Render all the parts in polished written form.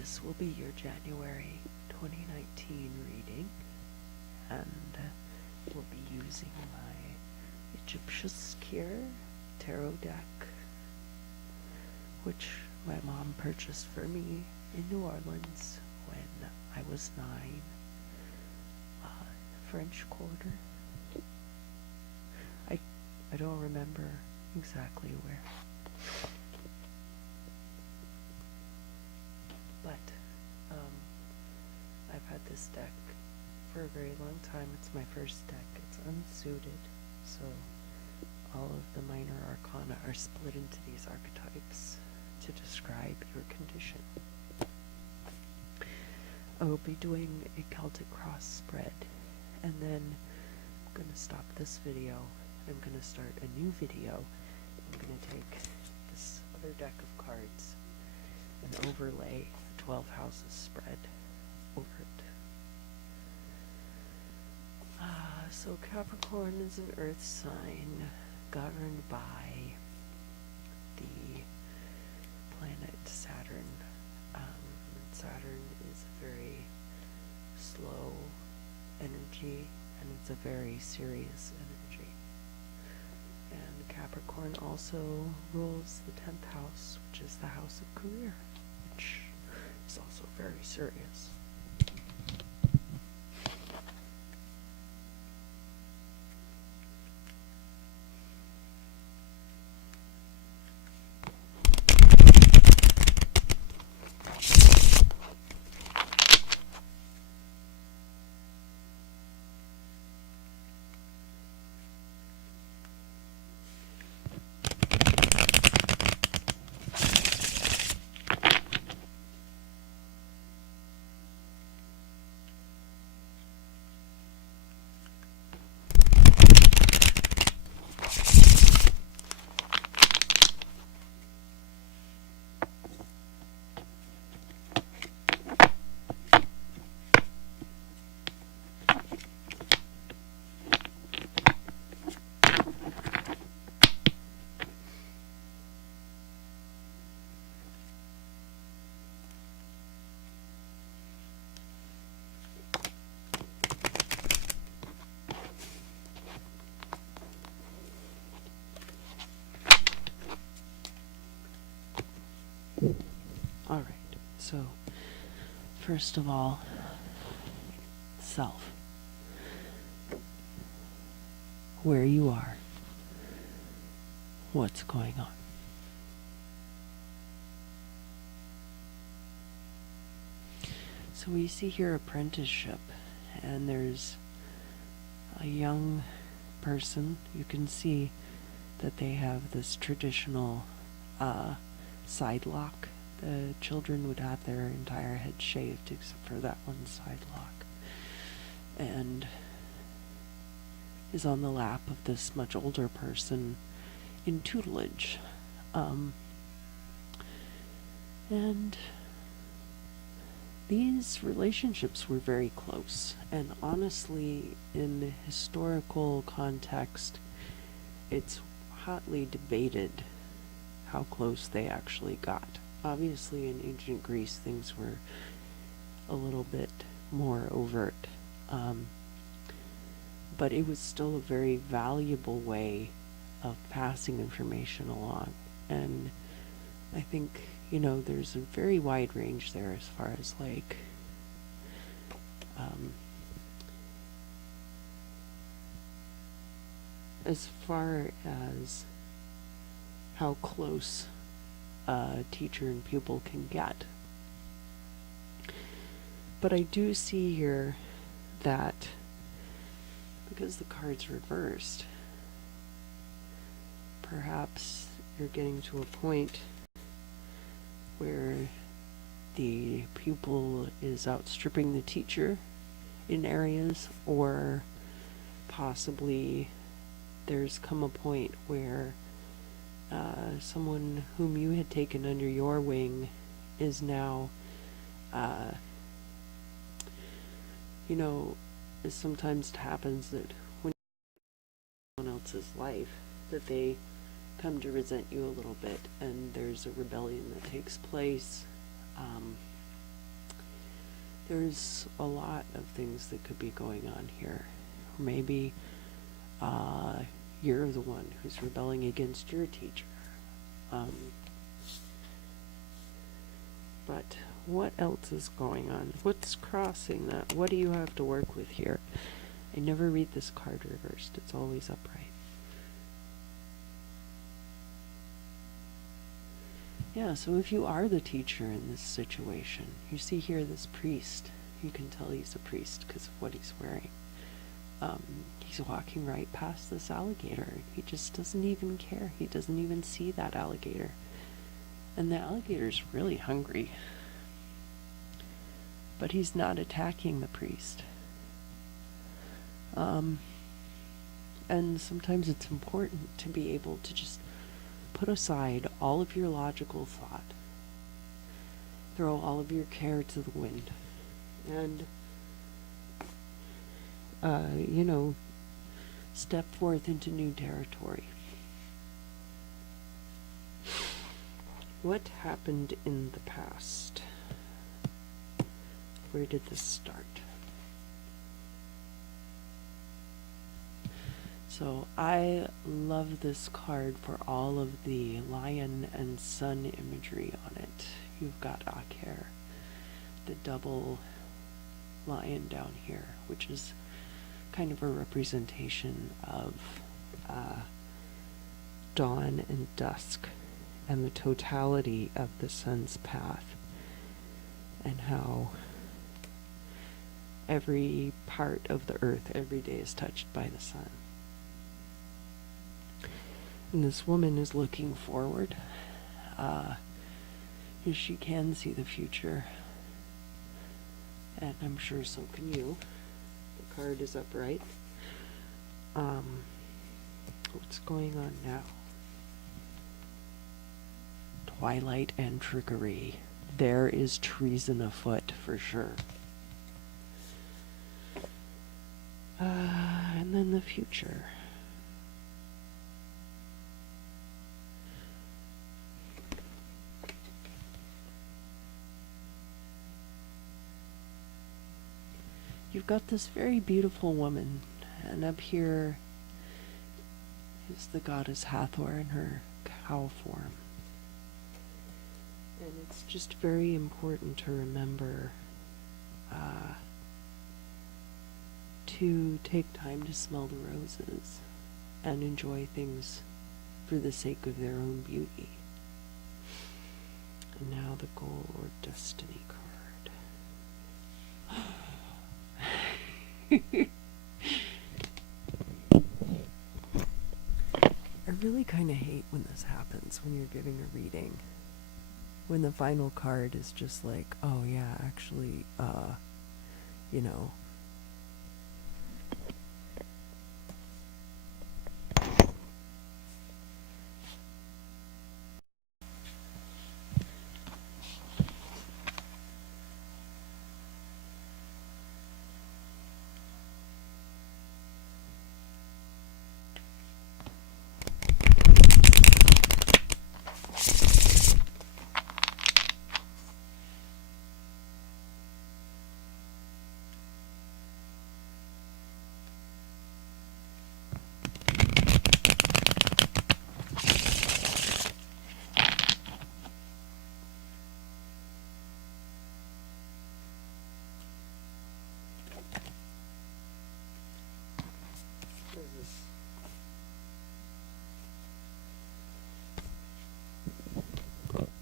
this will be your January 2019 reading, and we'll be using my Egyptiaskir tarot deck, which my mom purchased for me in New Orleans when I was 9, French Quarter. I don't remember exactly where. But I've had this deck for a very long time. It's my first deck. It's unsuited, so all of the minor arcana are split into these archetypes to describe your condition. I will be doing a Celtic cross spread, and then I'm going to stop this video. I'm going to start a new video. I'm going to take this other deck of cards and overlay a 12 houses spread over it. So Capricorn is an earth sign governed by the planet Saturn. Saturn is a very slow energy, and it's a very serious energy. And Capricorn also rules the 10th house, which is the house of career, which is also very serious. Alright, so first of all, self. Where you are. What's going on. So we see here apprenticeship, and there's a young person. You can see that they have this traditional side lock. The children would have their entire head shaved except for that one side lock, and is on the lap of this much older person in tutelage. And these relationships were very close, and honestly, in the historical context, it's hotly debated how close they actually got. Obviously, in ancient Greece, things were a little bit more overt, but it was still a very valuable way of passing information along. And I think, there's a very wide range there as far as how close teacher and pupil can get. But I do see here that because the card's reversed, perhaps you're getting to a point where the pupil is outstripping the teacher in areas, or possibly there's come a point where someone whom you had taken under your wing is now, it sometimes happens that when someone else's life, that they come to resent you a little bit, and there's a rebellion that takes place. there's a lot of things that could be going on here. Maybe you're the one who's rebelling against your teacher. Um, but what else is going on? What's crossing that? What do you have to work with here? I never read this card reversed. It's always upright. Yeah, so if you are the teacher in this situation, you see here this priest. You can tell he's a priest because of what he's wearing. He's walking right past this alligator. He just doesn't even care. He doesn't even see that alligator. And the alligator's really hungry. But he's not attacking the priest. And sometimes it's important to be able to just put aside all of your logical thought, throw all of your care to the wind, and, step forth into new territory. What happened in the past? Where did this start? So I love this card for all of the lion and sun imagery on it. You've got Aker, the double lion down here, which is kind of a representation of dawn and dusk and the totality of the sun's path, and how every part of the earth every day is touched by the sun. And this woman is looking forward, as she can see the future, and I'm sure so can you. The card is upright. What's going on now? Twilight and trickery. There is treason afoot for sure. And then the future. You've got this very beautiful woman, and up here is the goddess Hathor in her cow form. And it's just very important to remember to take time to smell the roses and enjoy things for the sake of their own beauty. And now the goal or destiny card. I really kind of hate when this happens when you're giving a reading. When the final card is just like, oh yeah, actually, you know.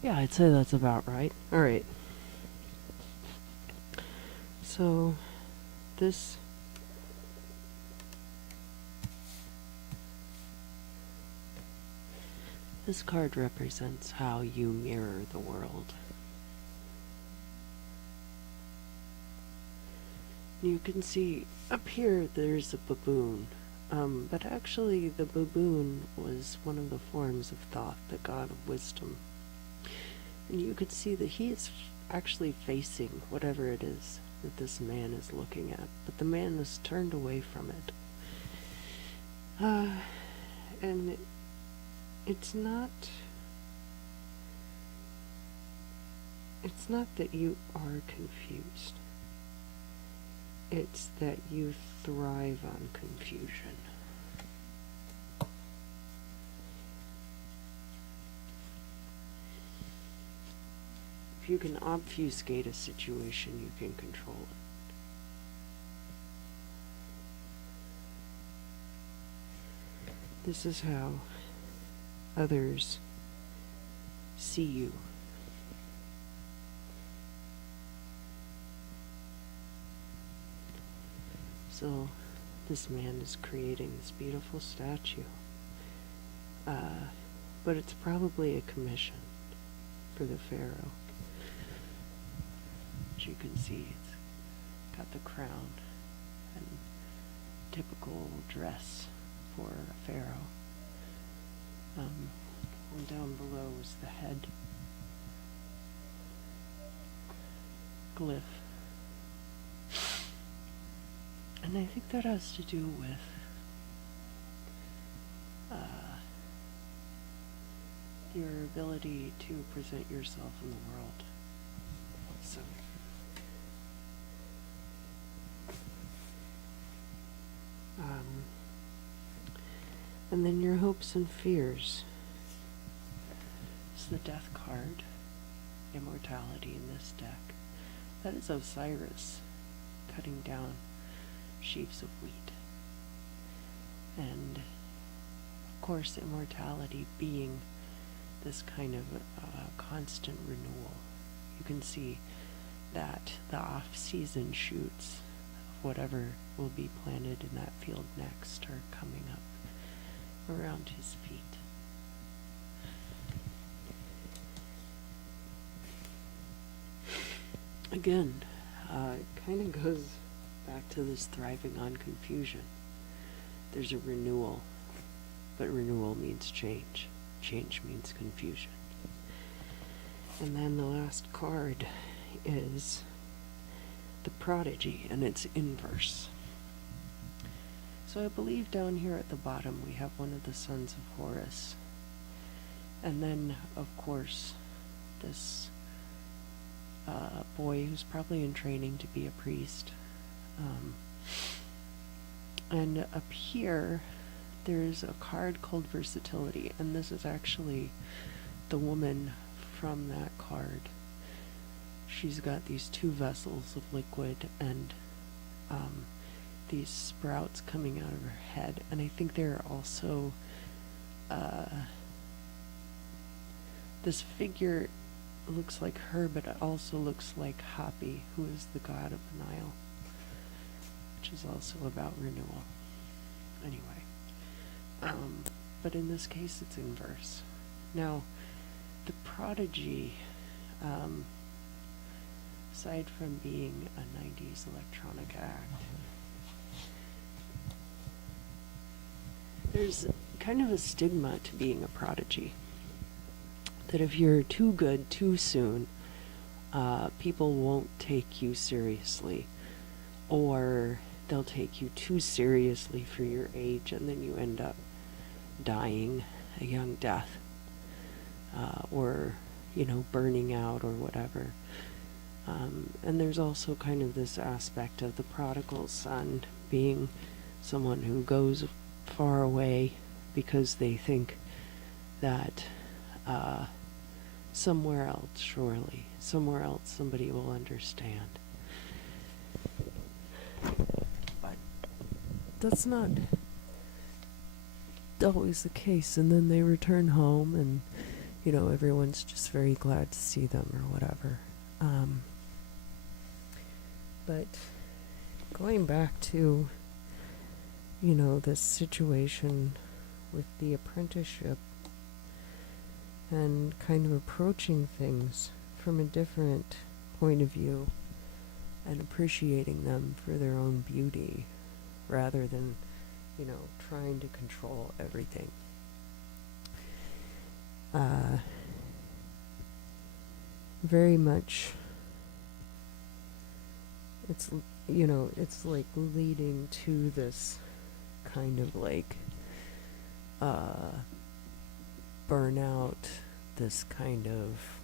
Yeah, I'd say that's about right. Alright. So, this card represents how you mirror the world. You can see up here there's a baboon, but actually the baboon was one of the forms of Thoth, the god of wisdom. And you could see that he is actually facing whatever it is that this man is looking at, but the man is turned away from it. And it's not that you are confused. It's that you thrive on confusion. If you can obfuscate a situation, you can control it. This is how others see you. So this man is creating this beautiful statue. But it's probably a commission for the pharaoh. As you can see, it's got the crown and typical dress for a pharaoh. And down below is the head glyph. And I think that has to do with your ability to present yourself in the world. So, and then your hopes and fears. It's the death card, immortality in this deck. That is Osiris cutting down sheaves of wheat. And of course, immortality being this kind of constant renewal. You can see that the off-season shoots of whatever will be planted in that field next are coming up around his feet. Again, it kind of goes back to this thriving on confusion. There's a renewal, but renewal means change. Change means confusion. And then the last card is the prodigy, and it's inverse. So I believe down here at the bottom we have one of the sons of Horus. And then, of course, this boy who's probably in training to be a priest. And up here, there's a card called Versatility, and this is actually the woman from that card. She's got these two vessels of liquid and these sprouts coming out of her head, and I think they're also this figure looks like her, but it also looks like Hapi, who is the god of the Nile, which is also about renewal. Anyway. But in this case, it's inverse. Now, the prodigy, aside from being a 90s electronic act, there's kind of a stigma to being a prodigy. That if you're too good too soon, people won't take you seriously, or they'll take you too seriously for your age, and then you end up dying a young death, or, burning out or whatever. And there's also kind of this aspect of the prodigal son being someone who goes far away because they think that somewhere else somebody will understand. But that's not always the case, and then they return home and everyone's just very glad to see them or whatever. But going back to this situation with the apprenticeship and kind of approaching things from a different point of view and appreciating them for their own beauty rather than trying to control everything. Very much, it's like leading to this kind of like burnout, this kind of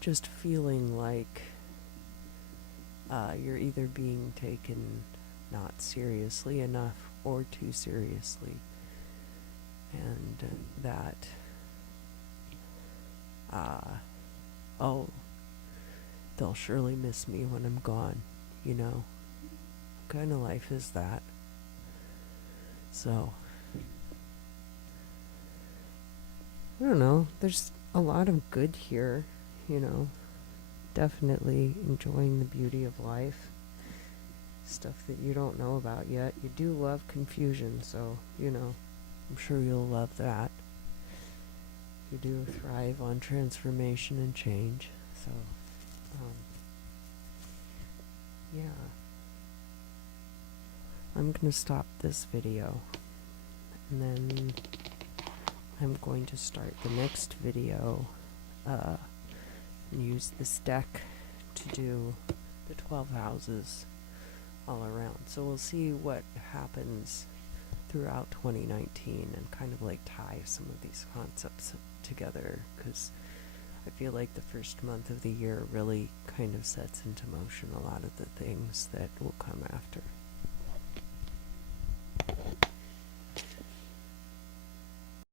just feeling like you're either being taken not seriously enough or too seriously. And that, oh, they'll surely miss me when I'm gone, you know? What kind of life is that? So, I don't know, there's a lot of good here, you know? Definitely enjoying the beauty of life. Stuff that you don't know about yet. You do love confusion, so, you know, I'm sure you'll love that. You do thrive on transformation and change, so, yeah. I'm gonna stop this video, and then I'm going to start the next video, and use this deck to do the 12 houses all around. So we'll see what happens throughout 2019 and kind of like tie some of these concepts together, because I feel like the first month of the year really kind of sets into motion a lot of the things that will come after.